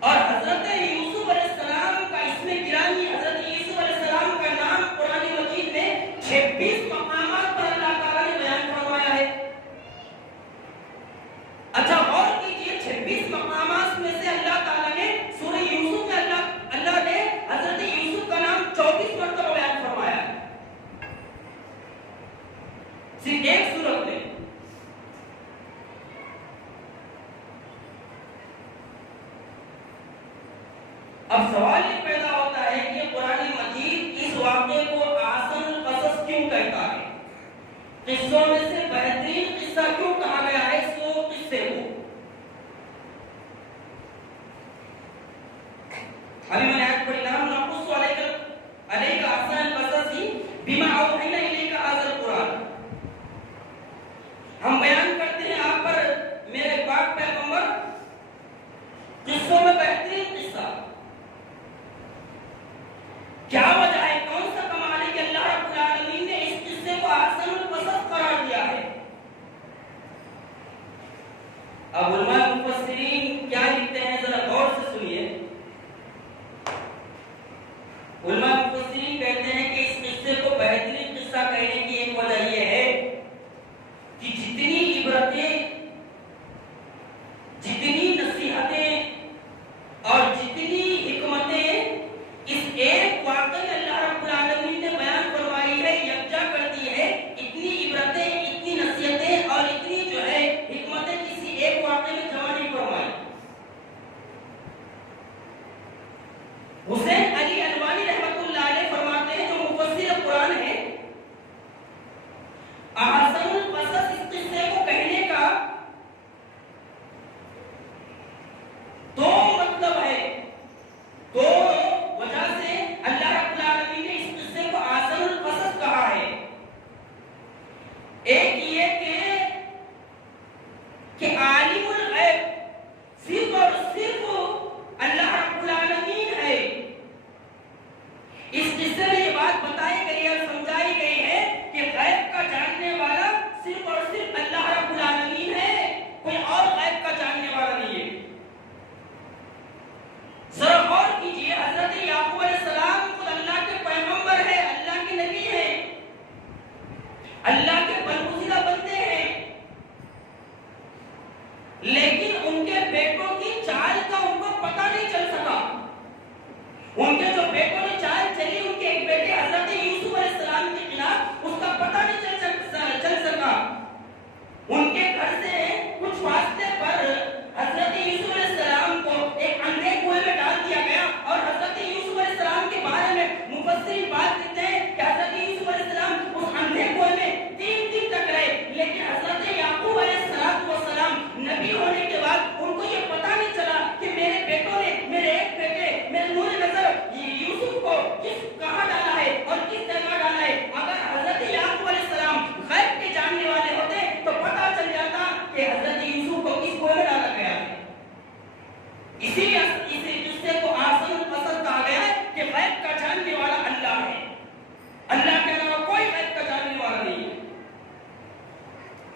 اور حضرت یوسف علیہ السلام کا اس میں گرامی، حضرت یوسف علیہ السلام کا نام قرآن مجید میں 26 مقامات پر اللہ تعالیٰ نے بیان فرمایا ہے۔ اچھا غور کیجئے، 26 مقامات میں سے اللہ تعالیٰ نے سورہ یوسف میں اللہ نے حضرت یوسف کا نام 24 مرتبہ بیان فرمایا ہے، صرف ایک سورت میں۔ اب سوال یہ پیدا ہوتا ہے کہ قرآن مجید اس واقعے کو احسن القصص کیوں کہتا ہے؟ قصوں میں سے بہترین قصہ کیوں کہا گیا ہے اس کو، قصے کو؟ ابھی میں نے آیت پڑھی، نحن نقص علیک احسن القصص بما اوحینا الیک ھذا القرآن۔ ہم بیان کرتے ہیں آپ پر میرے پاک پیغمبر قصوں میں بہترین قصہ۔ کیا وجہ ہے، کون سا کمال ہے کہ اللہ رب العالمین نے اس قصے کو احسن القصص قرار دیا ہے؟ اب علماء مفسرین کیا لکھتے ہیں ذرا غور سے سنیے۔ علماء مفسرین کہتے ہیں کہ اس قصے کو بہترین قصہ کہنے کی ایک وجہ یہ ہے کہ جتنی عبرتیں، جتنی نصیحتیں اور جتنی حکمتیں اس ایک واقعے میں اللہ رب العالمین نے بیان فرمائی ہے، یکجا کرتی ہے، اتنی عبرتیں، اتنی نصیحتیں اور اتنی جو ہے حکمتیں کسی ایک واقعے میں جمع نہیں فرمائی۔ حسین علی الوانی رحمۃ اللہ علیہ فرماتے ہیں، جو مفسر قرآن ہے، احسن القصص اس قصے کو کہنے کا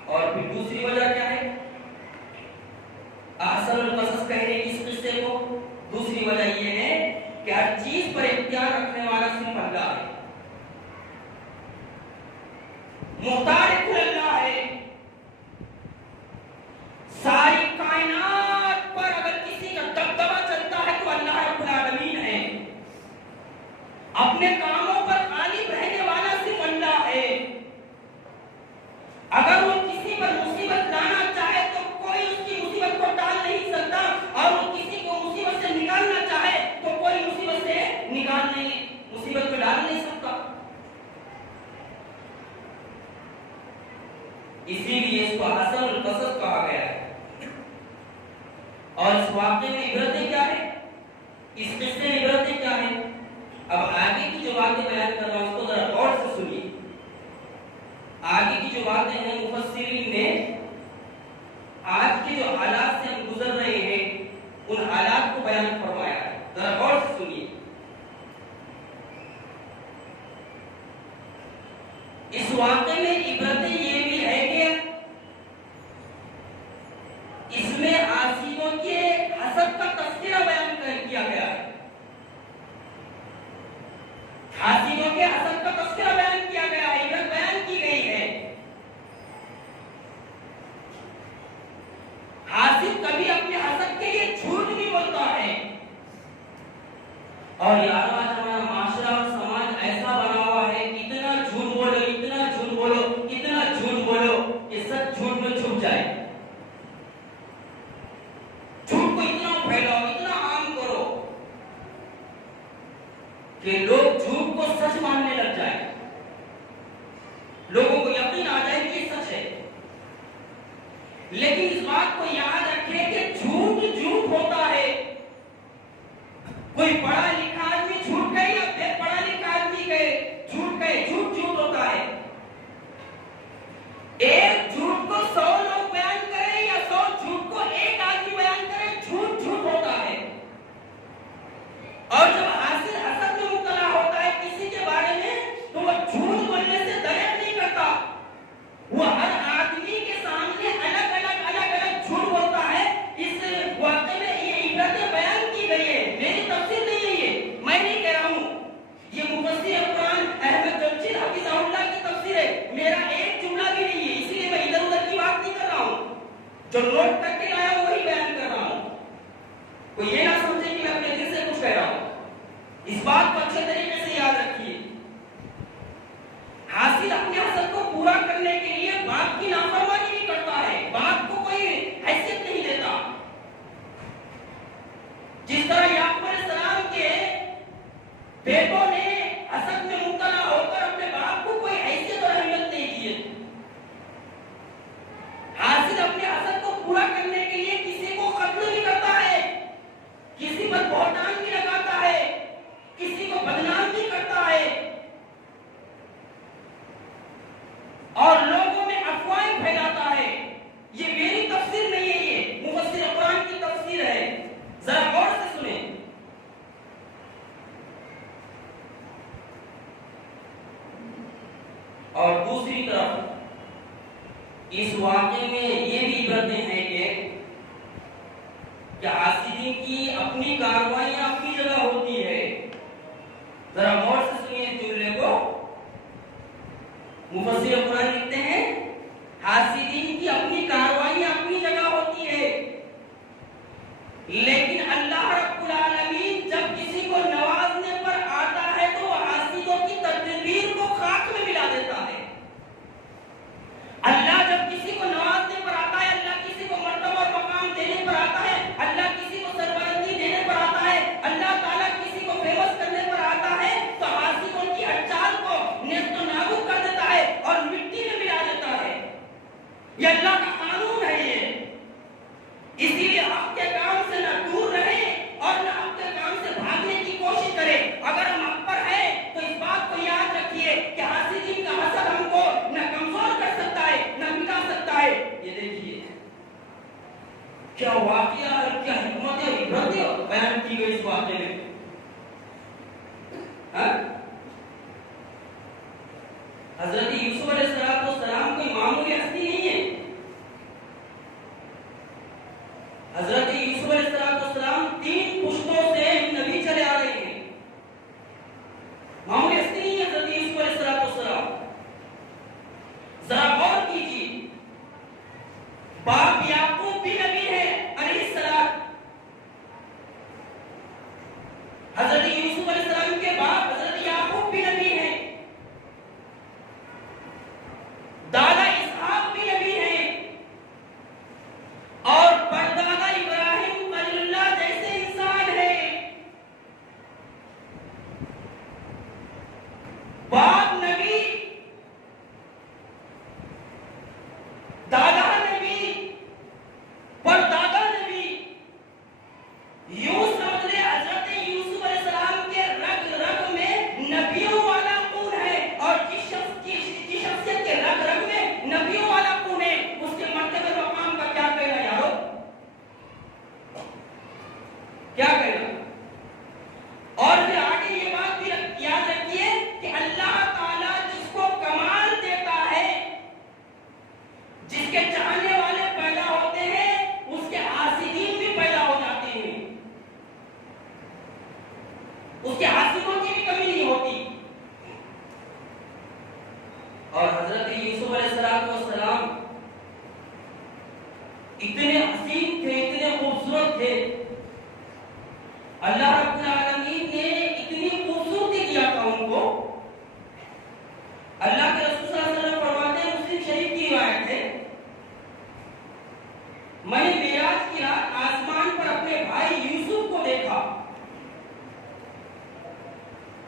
اور پھر دوسری وجہ کیا ہے احسن القصص کہنے کی اس قصے کو؟ دوسری وجہ یہ ہے کہ ہر چیز پر اختیار رکھنے والا صرف اللہ ہے، مختار کل اللہ ہے۔ ساری کائنات پر اگر کسی کا دبدبہ چلتا ہے تو اللہ رب العالمین ہے، اپنے کاموں پر غالب رہنے والا صرف اللہ ہے۔ اگر وہ کسی پر مصیبت لانا چاہے تو کوئی اس کی مصیبت کو ٹال نہیں سکتا، اور وہ کسی کو مصیبت سے نکالنا چاہے تو کوئی مصیبت سے مصیبت کو ڈال نہیں سکتا۔ اسی لیے اس کو احسن القصص کہا گیا ہے۔ اور اس واقعے میں عبرتیں کیا ہے، اس قصے میں عبرتیں کیا ہیں؟ اب آگے کی جو باتیں بیان کر رہا ہوں اس کو ذرا غور سے سنیے۔ آگے کی جو باتیں ہیں مفسرین نے آج کے جو حالات سے ہم گزر رہے ہیں ان حالات کو بیان فرمایا ہے، ذرا غور سے سنیے۔ اس واقعے میں عبرتیں یہ بھی ہے کہ اس میں عاصیوں کے حسد کا تذکرہ بیان کیا گیا ہے، حاسدوں کے حسد کا تذکرہ بیان کیا گیا ہے، عبرت بیان کی گئی ہے۔ حاسد کبھی اپنے حسد کے لیے جھوٹ بھی بولتا ہے، اور یار آج ہمارا معاشرہ اور سماج ایسا بنا ہوا ہے کہ اتنا جھوٹ بولو، اتنا جھوٹ بولو، اتنا جھوٹ بولو کہ سچ جھوٹ میں چھپ جائے۔ جھوٹ کو اتنا پھیلاؤ، اتنا عام کرو کہ لوگ جھوٹ کو سچ ماننے لگ جائیں، لوگوں کو یقین آ جائے کہ یہ سچ ہے۔ لیکن اس بات کو یاد رکھیں کہ جھوٹ جھوٹ ہوتا ہے۔ کوئی پڑھا لکھا آدمی جھوٹ کہے یا بے پڑھا لکھا آدمی کہے جھوٹ کہے، جھوٹ جھوٹ ہوتا ہے۔ ایک جھوٹ کو 100 لوگ بیان کریں یا 100 جھوٹ کو ایک آدمی بیان کرے، جھوٹ جھوٹ ہوتا ہے۔ اور جب حاسد حسد میں مبتلا ہوتا ہے کسی کے بارے میں تو وہ جھوٹ بولنے سے دریا نہیں کرتا، وہ ہر آدمی کے سامنے الگ الگ جھوٹ بولتا ہے۔ اس واقعے میں یہ عبرتیں بیان کی گئی ہے، میری تفسیر نہیں ہے، یہ میں نہیں کہہ رہا ہوں، یہ مفسر قرآن احمد جمشید حفظہ اللہ کی تفسیر ہے، میرا ایک جملہ بھی نہیں ہے، اسی لیے میں ادھر ادھر کی بات نہیں کر رہا ہوں، جو نوٹ کر کے لایا وہی بیان کر رہا ہوں۔ کوئی یہ نہ سمجھے کہ میں اپنے دل سے کچھ کہہ رہا ہوں، اس بات کو اچھے طریقے سے یاد رکھیے۔ حاسد اپنے حسد کو پورا کرنے کے لیے باپ کی نافرمانی بھی کرتا ہے، باپ کو کوئی حیثیت نہیں دیتا۔ جس طرح یعقوب علیہ السلام کے بیٹوں نے حسد میں مبتلا ہو کر اپنے باپ کو کوئی حیثیت اور اہمیت نہیں دی۔ حاسد اپنے حسد کو پورا کرنے کے لیے کسی کو قتل بھی کرتا ہے، کسی پر بہتان بھی لگاتا ہے، کسی کو بدنام بھی کرتا ہے، اور لوگوں میں افواہیں پھیلاتا ہے۔ یہ میری تفسیر نہیں ہے، یہ مفسر قرآن کی تفسیر ہے، ذرا غور سے سنیں۔ اور دوسری طرف اس واقعے میں یہ بھی عبرتیں ہیں کہ حاسدین کی اپنی کاروائیاں اپنی جگہ ہوتی ہے۔ ذرا غور سے سنیے اس جملے کو، مفسر قرآن لکھتے ہیں حاسدین کی اپنی کاروائیاں اپنی جگہ ہوتی ہے، لیکن اللہ رب العالمین جب کسی کو نوازنے پر آتا ہے تو وہ حاسدوں کی تدبیر کو خاک میں ملا دیتا ہے۔ اللہ جب کسی کو نوازنے پر آتا ہے، اللہ کسی کو مرتبہ اور مقام دینے پر آتا ہے، اللہ کسی کو سربلندی دینے پر آتا ہے، اللہ تعالیٰ کسی کو فیمس کرنے پر آتا ہے تو حاسدوں کی ہر چال کو نیست و نابود کر دیتا ہے اور مٹی میں ملا دیتا ہے۔ یہ اللہ کا قانون ہے یہ۔ اسی لیے حق کے کام سے نہ دور رہیں اور نہ حق کے کام سے بھاگنے کی کوشش کریں۔ اگر ہم حق پر ہیں تو اس بات کو یاد رکھیے کہ حاسدین کا حسد ہم کو نہ کمزور کر سکتا ہے نہ مٹا سکتا ہے۔ یہ دیکھیے کیا واقعہ ہے، کیا حکمت اور عبرت بیان کی گئی اس واقعے میں۔ حضرت یوسف علیہ السلام کوئی معمولی ہستی نہیں ہے، باپ یعقوب بھی نبی ہے علیہ السلام. حضرت یوسف علیہ السلام کے باپ حضرت یعقوب بھی نبی ہیں. دادا اسحاق بھی نبی ہیں. اور پردادا ابراہیم خلیل اللہ جیسے انسان ہیں. باپ نبی، دادا نبی، پردادا نبی. یوں سمجھ لے حضرت یوسف علیہ السلام کے رگ رگ میں نبیوں والا خون ہے، اور جس شخصیت کے رگ رگ میں نبیوں والا خون ہے اس کے مرتبہ مقام کا کیا کہنا یارو، کیا کہنا. اور پھر آگے یہ بات بھی یاد رکھیے کہ اللہ تعالیٰ جس کو کمال دیتا ہے، جس کے چاہنے والے پیدا ہوتے ہیں، اس کے حاسدین بھی پیدا ہو جاتے ہیں. اس کے حاسدوں کی بھی کمی نہیں ہوتی. اور حضرت یوسف علیہ السلام اتنے حسین تھے، اتنے خوبصورت تھے. اللہ رب العالمین نے اتنی خوبصورتی دیا تھا ان کو. اللہ کے رسول صلی اللہ علیہ وسلم فرماتے ہیں، مسلم شریف کی روایت ہے، میں نے معراج کی رات آسمان پر اپنے بھائی یوسف کو دیکھا،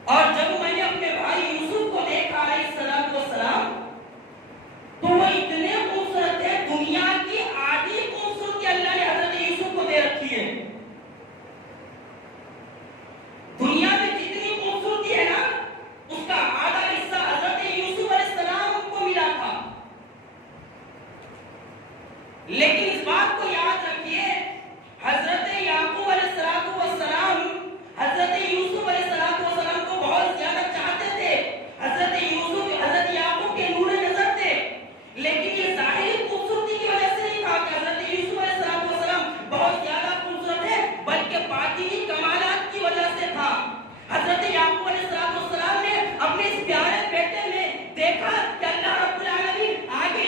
اور جب میں نے اپنے بھائی یوسف کو دیکھا علیہ السلام تو وہ اتنے خوبصورت تھے، دنیا کی آدھی خوبصورتی اللہ نے حضرت یوسف کو دے رکھی ہے. دنیا میں جتنی خوبصورتی ہے نا، اس کا آدھا حصہ حضرت یوسف علیہ السلام کو ملا تھا. لیکن اس بات کو یاد رکھیے، حضرت یعقوب علیہ السلام حضرت یوسف علیہ السلام کو بہت زیادہ چاہتے تھے. حضرت یوسف حضرت یعقوب کے نور نظر تھے. لیکن یہ ظاہری خوبصورتی کی وجہ سے نہیں تھا کہ حضرت یوسف علیہ السلام بہت زیادہ خوبصورت ہے، بلکہ باطنی کمالات کی وجہ سے تھا. حضرت یعقوب علیہ السلام نے اپنے اس پیارے بیٹے میں دیکھا کہ اللہ رب العالمین آگے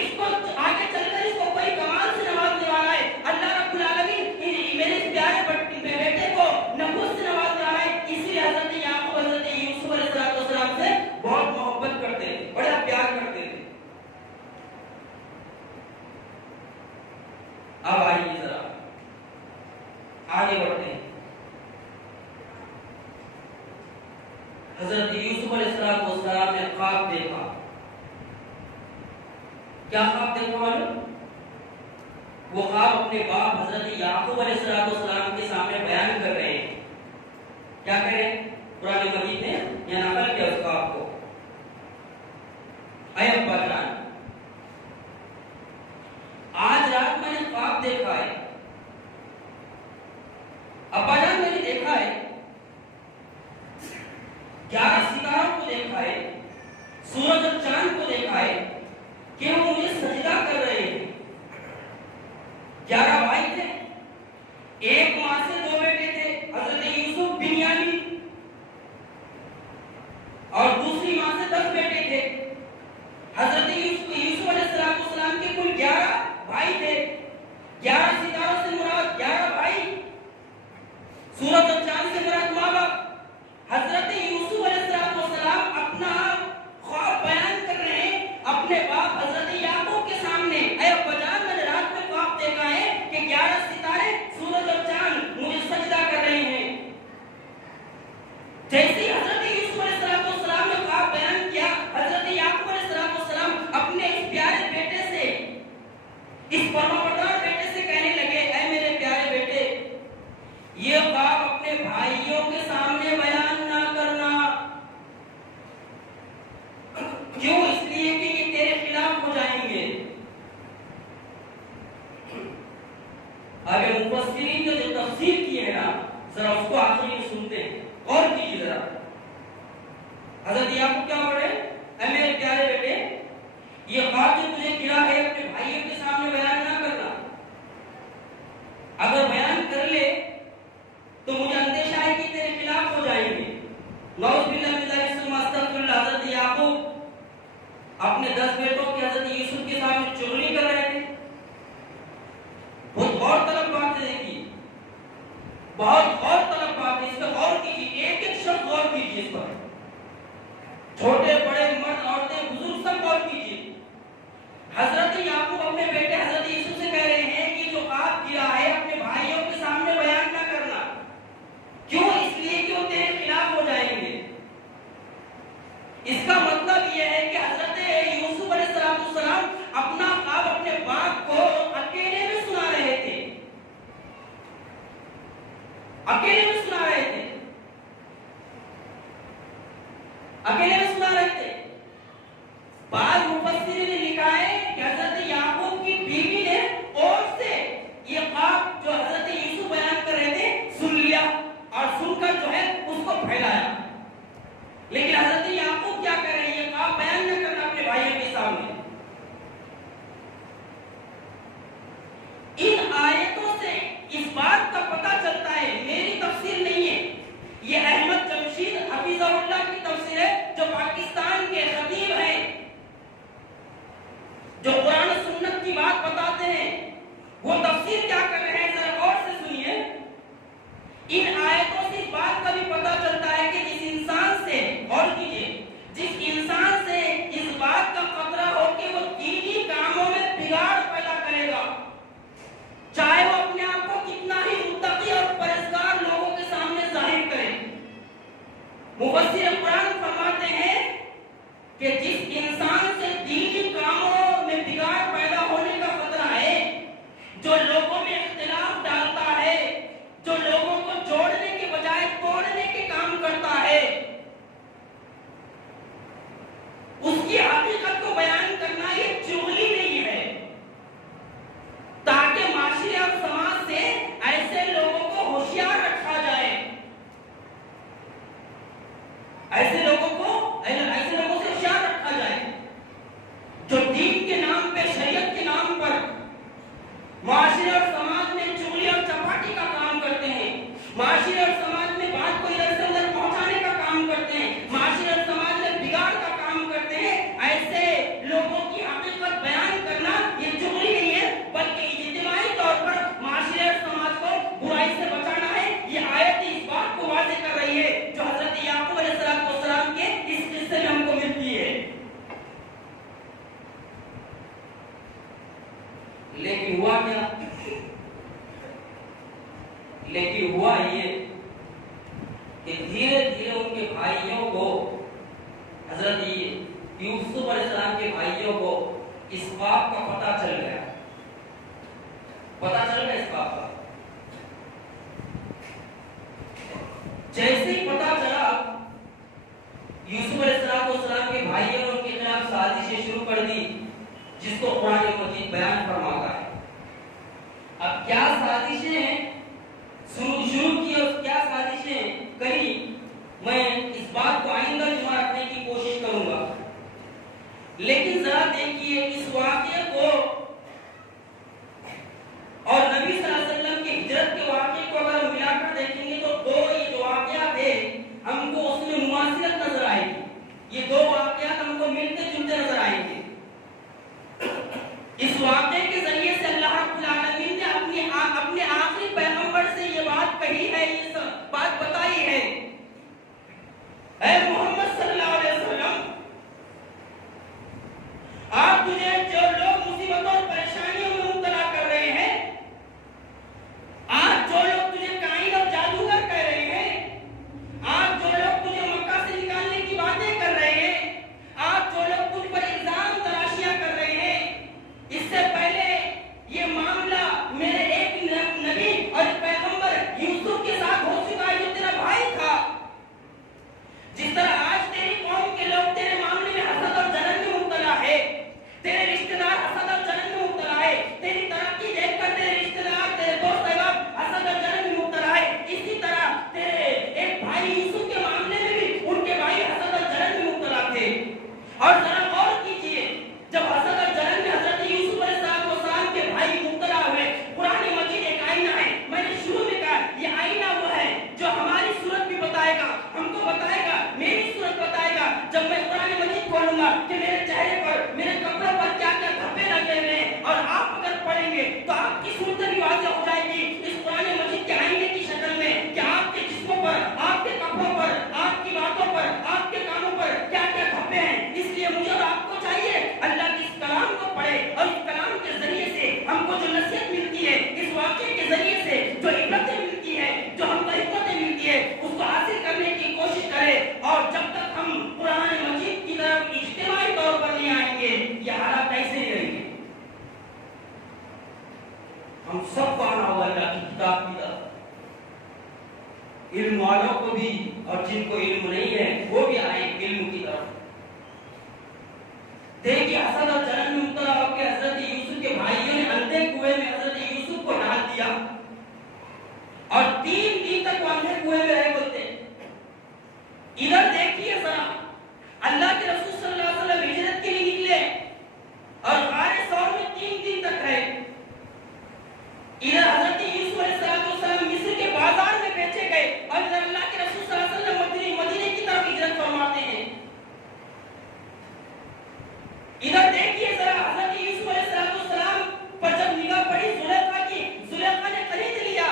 چل کر اس کو کوئی کمال سے نوازنے والا ہے. اللہ رب العالمین میرے اس پیارے بیٹے کو نبوت سے نوازنے والا ہے. اسی لیے حضرت یعقوب حضرت یوسف علیہ السلام سے بہت محبت کرتے، بڑا پیار کرتے تھے. اب آئیے ذرا آگے بڑھتے ہیں. حضرت یوسف علیہ السلام نے خواب دیکھا. کیا خواب دیکھا معلوم؟ وہ خواب اپنے باپ حضرت یعقوب علیہ السلام کے سامنے بیان کر رہے ہیں. کیا کہہ رہے ہیں؟ قرآن مجید نے یہ نقل کیا اس خواب کو. اے ابا جان، آج رات میں نے خواب دیکھا ہے. ابا جان، میں نے دیکھا ہے 11 ستاروں کو دیکھا ہے، سورج اور چاند کو دیکھا ہے کہ وہ مجھے سجدہ کر رہے ہیں. 11 بھائی تھے، ایک ماں سے 2 بیٹے تھے، حضرت یوسف بنیامین، اور دوسری ماں سے 10 بیٹے تھے. حضرت یوسف علیہ السلام کے کل 11 بھائی تھے. 11 ستاروں سے مراد 11 بھائی، سورج اور چاند سے مراد ماں باپ. حضرت یوسف علیہ السلام اپنا خواب بیان کر رہے ہیں اپنے باپ حضرت یعقوب کے سامنے. اے ابا جان، میں نے رات میں خواب دیکھا ہے کہ 11 ستارے، سورج اور چاند مجھے سجدہ کر رہے ہیں. جیسے حضرت یوسف علیہ السلام نے خواب بیان کیا، حضرت یعقوب علیہ السلام اپنے اس پیارے بیٹے سے، اس فرمانبردار بیٹے سے کہنے لگے، اے میرے پیارے بیٹے، یہ خواب اپنے بھائیوں کے سامنے بیان نہ کرنا. کیوں؟ اس لیے کہ یہ تیرے خلاف ہو جائیں گے. آگے مفسرین نے جو تفسیر کی ہے نا، ذرا اس کو آخری میں سنتے ہیں، اور کیجیے ذرا. حضرت یعقوب کیا بول رہے ہیں؟ اے میرے پیارے بیٹے، یہ خواب جو تجھے گرا ہے اپنے بھائیوں کے سامنے بیان نہ کرنا. اگر بیان کر لے تو مجھے اندیشہ ہے کہ تیرے خلاف ہو جائیں گے. نعوذ باللہ من ذلک، ثم استغفر اللہ. حضرت یعقوب اپنے 10 بیٹوں کی حضرت یوسف کے سامنے چغلی کر رہے تھے. بہت غور طلب بات ہے، اس پہ غور کیجیے، ایک ایک شخص غور کیجیے اس پر، چھوٹے بڑے مرد عورتیں بزرگ سب غور کیجیے۔ حضرت یعقوب اپنے بیٹے حضرت یوسف سے کہہ رہے ہیں کہ جو خواب گرا ہے اپنے بھائیوں کے سامنے بیان نہ کرنا، کیوں؟ اس لیے کہ وہ تیرے خلاف ہو جائیں گے۔ اس کا مطلب یہ ہے کہ حضرت یوسف علیہ السلام اپنا خواب اپنے باپ کو اکیلے میں سنا رہے تھے، اکیلے میں سنا رہے تھے، اکیلے میں سنا رہے تھے۔ بعض مفسرین نے لکھا ہے کہ حضرت یعقوب کی بیوی نے اور سے یہ خواب جو حضرت یوسف بیان کر رہے تھے سن لیا، اور سن کر جو ہے اس کو پھیلایا، لیکن حضرت یعقوب کیا کر رہے ہیں؟ یہ خواب بیان نہ کرنا اپنے بھائیوں کے سامنے۔ ان آیتوں سے اس بات کا پتہ چلتا ہے، میری تفسیر نہیں ہے، یہ احمد جمشید حفیظہ اللہ کی تفسیر ہے، جو پاکستان کے خطیب ہیں، جو قرآن و سنت کی بات بتاتے ہیں، وہ تفسیر کیا کر رہے ہیں ذرا غور سے سنیے۔ ان آیتوں سے اس بات کا بھی پتہ چلتا ہے کہ جس انسان سے، غور کیجیے، جس انسان سے اس بات کا خطرہ ہو کہ وہ دینی کاموں میں بگاڑ پیدا کرے گا، چاہے وہ اپنے آپ کو کتنا ہی متقی اور پرہیزگار لوگوں کے سامنے ظاہر کرے، مفسر قرآن فرماتے ہیں کہ جس انسان سے دینی کاموں میں بگاڑ پیدا ہونے کا خطرہ ہے، جو لوگوں میں اختلاف ڈالتا ہے، جو لوگوں کو جوڑنے کے بجائے توڑنے کے کام کرتا ہے، اس کی حقیقت کو بیان کرنا یہ چغلی نہیں ہے، تاکہ معاشرے اور سماج سے ایسے لوگوں کو ہوشیار رکھا جائے، ایسے لوگوں سے ہوشیار رکھا جائے جو دین کے نام پہ، شریعت کے نام پر معاشرے اور سماج میں چغلی اور چپاٹی کا کام کرتے ہیں، معاشرے اور سماج میں بات کو ادھر سے ادھر پہنچانے کا کام کرتے ہیں، معاشرے اور سماج میں بگاڑ کا کام کرتے ہیں، ایسے لوگوں کی حقیقت بیان کرنا یہ چغلی نہیں ہے، بلکہ اجتماعی طور پر معاشرے اور سماج کو برائی سے بچانا ہے۔ یہ آیت اس بات کو واضح کر رہی ہے جو حضرت یعقوب علیہ السلام کے اس قصے میں ہم کو ملتی ہے۔ لیکن ہوا کیا؟ لیکن ہوا یہ کہ دھیرے دھیرے ان کے بھائیوں کو، حضرت یوسف علیہ السلام کے بھائیوں کو اس خواب کا پتہ چل گیا، پتہ چل گیا اس خواب کا۔ جیسے ہی پتہ چلا، یوسف علیہ السلام کے بھائیوں نے ان کے خلاف سازشیں شروع کر دی، جس کو قرآن مجید بیان فرماتا ہے۔ اب کیا سازشیں شروع کی اور کیا سازشیں کری، میں اس بات کو آئندہ جمعہ رکھنے کی کوشش کروں گا، لیکن ذرا دیکھیے اس واقعے کو اور نبی صلی اللہ علیہ وسلم کی ہجرت کے واقعے کو اگر ہم ملا کر دیکھیں گے تو دو یہ جو واقعات تھے ہم کو اس میں مماثلت نظر آئے گی، یہ دو واقعات ہم کو ملتے جلتے نظر آئیں گے۔ اس واقعے کے ذریعے سے اللہ رب العالمین نے اپنے آخری پیغمبر سے یہ بات کہی ہے، یہ بات بتائی ہے، اے محمد صلی اللہ علیہ وسلم، آپ تجھے جو لوگ مصیبتوں اور پریشانیوں میں مبتلا کر رہے ہیں، آج جو لوگ تجھے کائن اور جادوگر کہہ رہے ہیں، آج جو لوگ تجھے مکہ سے نکالنے کی باتیں کر رہے ہیں، آج جو لوگ تجھ پر الزام تراشیاں کر رہے ہیں، اس سے پہلے یہ معاملہ میرے ایک نبی اور پیغمبر یوسف کے ساتھ ہو چکا ہے جو تیرا بھائی تھا۔ جس طرح آج تیری قوم کے لوگ تیرے معاملے میں حسد اور جلن میں مبتلا ہے، تیرے رشتہ دار حسد اور جلن میں مبتلا ہے، تیری ترقی دیکھ کر تیرے رشتہ دار، تیرے دوست احباب حسد اور جلن میں مبتلا ہے، اسی طرح تیرے ایک بھائی یوسف کے معاملے میں بھی ان کے بھائی حسد اور جلن میں مبتلا تھے۔ اور ذرا غور کیجیے، جب حسد اور جلن میں حضرت یوسف علیہ السلام کے بھائی مبتلا ہوئے، قرآن مجید ایک آئینہ ہے، میں نے شروع میں کہا یہ آئینہ وہ ہے جو ہماری صورت بھی بتائے گا، ہم کو بتائے گا، میری صورت بتائے گا۔ جب میں قرآن مجید کھولوں گا کہ میرے چہرے پر، میرے کپڑوں پر کیا کیا دھبے لگے ہوئے ہیں، اور آپ اگر پڑھیں گے تو آپ کی صورت بھی واضح ہو جائے گی اس قرآن مجید کے آئینے کی شکل میں۔ اس کلام کے ذریعے سے ہم کو جو نصیحت ملتی ہے، اس واقعے کے ذریعے سے جو عبرتیں ملتی ہے، جو ہم کو حکمتیں ملتی ہے، اس کو حاصل کرنے کی کوشش کریں. اور جب تک ہم قرآن مجید کی طرف اجتماعی طور پر نہیں آئیں گے، یہ حالات ایسے ہی رہیں گے. ہم سب کو آنا ہوگا اللہ کی کتاب کی طرف. علم والوں کو بھی اور جن کو علم نہیں ہے وہ بھی آئے علم کی طرف. دیکھیے حسد اور جلن میں مبتلا ہو کے حضرت یوسف کے بھائیوں نے اندھے کنویں میں حضرت یوسف کو ڈال دیا اور 3 دن تک وہ اندھے کنویں میں رہے بولتے. ادھر دیکھیے ذرا، اللہ کے رسول صلی اللہ علیہ وسلم ہجرت کے لیے نکلے اور غار ثور میں 3 دن تک رہے. ادھر حضرت یوسف علیہ السلام مصر کے بازار میں بیچے گئے اور ادھر اللہ کے رسول صلی اللہ علیہ وسلم مدینے کی طرف ہجرت فرماتے ہیں. ادھر دیکھیے ذرا، حضرت یوسف علیہ السلام پر جب نگاہ پڑی زلیخا کی، زلیخا نے خرید لیا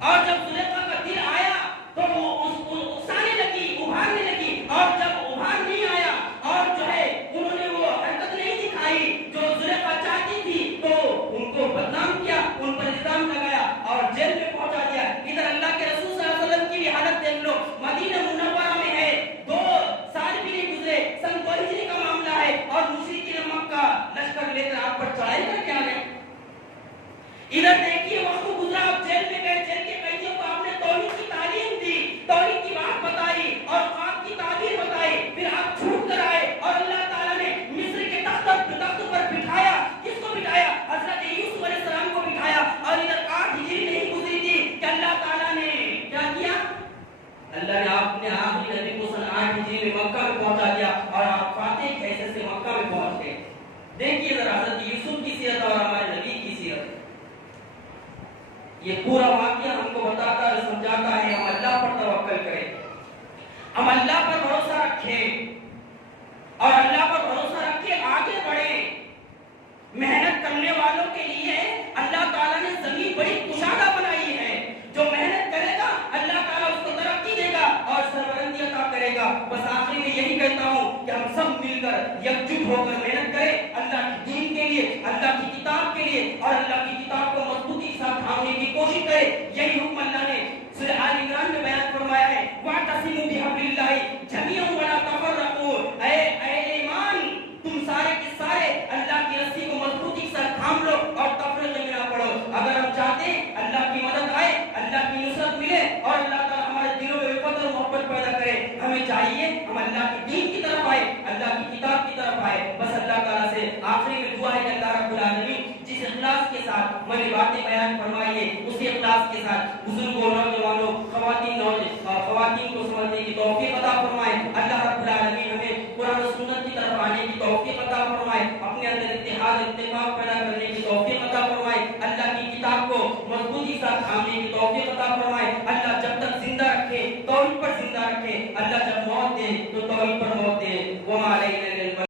اور جب زلیخا کا دل آیا تو وہ اکسانے لگی، ابھارنے لگی. اور جب ابھار نہیں آیا اور جو ہے انہوں نے وہ حرکت نہیں دکھائی جو زلیخا چاہتی تھی تو ان کو بدنام کیا، ان پر الزام لگایا اور جیل میں پہنچا دیا. ادھر اللہ کے رسول صلی اللہ علیہ وسلم کی بھی حالت دیکھ لو. مدینہ منورہ میں ہے، 2 سال بھی نہیں گزرے، سن 2 ہجری کا معاملہ ہے اور مشرکین مکہ لشکر لے کر آپ پر چڑھائی کر کے آ گئے. ادھر دیکھیے وقت گزرا، آپ جیل میں گئے، جیل کے قیدیوں کو آپ نے توحید کی تعلیم دی، توحید کی بات بتائی اور خواب کی تعبیر بتائی. پھر آپ چھوٹ کر آئے اور اللہ تعالیٰ نے مصر کے تخت پر بٹھایا. کس کو بٹھایا؟ حضرت یوسف علیہ السلام کو بٹھایا. اور ادھر 8 ہجری نہیں گزری تھی کہ اللہ تعالیٰ نے کیا کیا؟ اللہ نے اپنے آخری نبی کو سن 8 ہجری میں مکہ میں پہنچا دیا اور آپ فاتح کے حیثیت سے مکہ میں پہنچ گئے. دیکھیے ذرا حضرت یوسف کی سیرت اور ہمارے نبی کی سیرت. یہ پورا واقعہ ہم کو بتاتا ہے، سمجھاتا ہے ہم اللہ پر توکل کریں، ہم اللہ پر بھروسہ رکھیں اور اللہ پر بھروسہ رکھ کے آگے بڑھیں. محنت کرنے والوں کے لیے اللہ تعالیٰ نے زمین بڑی کشادہ بنائی ہے. جو محنت کرے گا اللہ تعالیٰ اس کو ترقی دے گا اور سربلندی عطا کرے گا. بس آخری میں یہی کہتا ہوں کہ ہم سب مل کر یکجٹ ہو کر محنت کریں اللہ کی دین کے لیے، اللہ کی کتاب کے لیے اور اللہ کی کتاب کو مضبوطی کے ساتھ تھامنے کی کوشش کریں. یہی حکم اللہ نے سورہ آل عمران میں بیان فرمایا ہے، وَاعْتَصِمُوا بِحَبْلِ اللَّهِ جَمِيعًا وَلَا تَفَرَّقُوا. اے ایمان، تم سارے کے سارے اللہ کی رسی کو مضبوطی کے ساتھ تھام لو اور تفرقے میں نہ پڑو. اگر ہم چاہتے ہیں اللہ کی مدد آئے، اللہ کی نصرت ملے اور اللہ تعالیٰ ہمارے دلوں میں الفت اور محبت پیدا کرے، ہمیں چاہیے ہم اللہ کی دین کی طرف آئے، اللہ کی کتاب کی طرف آئے. بس اللہ تعالیٰ سے آخری میں دعا ہے کہ اللہ رب العالمین جس اخلاص کے ساتھ میں نے باتیں بیان فرمائی ہے اسی اخلاص کے ساتھ بزرگوں، نوجوانوں، خواتین کو سمجھنے کی توفیق عطا فرمائے. اللہ رب العالمین ہمیں قرآن و سنت کی طرف آنے کی توفیق عطا فرمائے، اپنے اندر اتحاد اتفاق پیدا کرنے کی توفیق عطا فرمائے، اللہ کی کتاب کو مضبوطی سے تھامنے کی توفیق عطا فرمائے. اللہ جب تک زندہ رکھے توحید پر زندہ رکھے، اللہ جب موت دے تو توحید پر موت دے.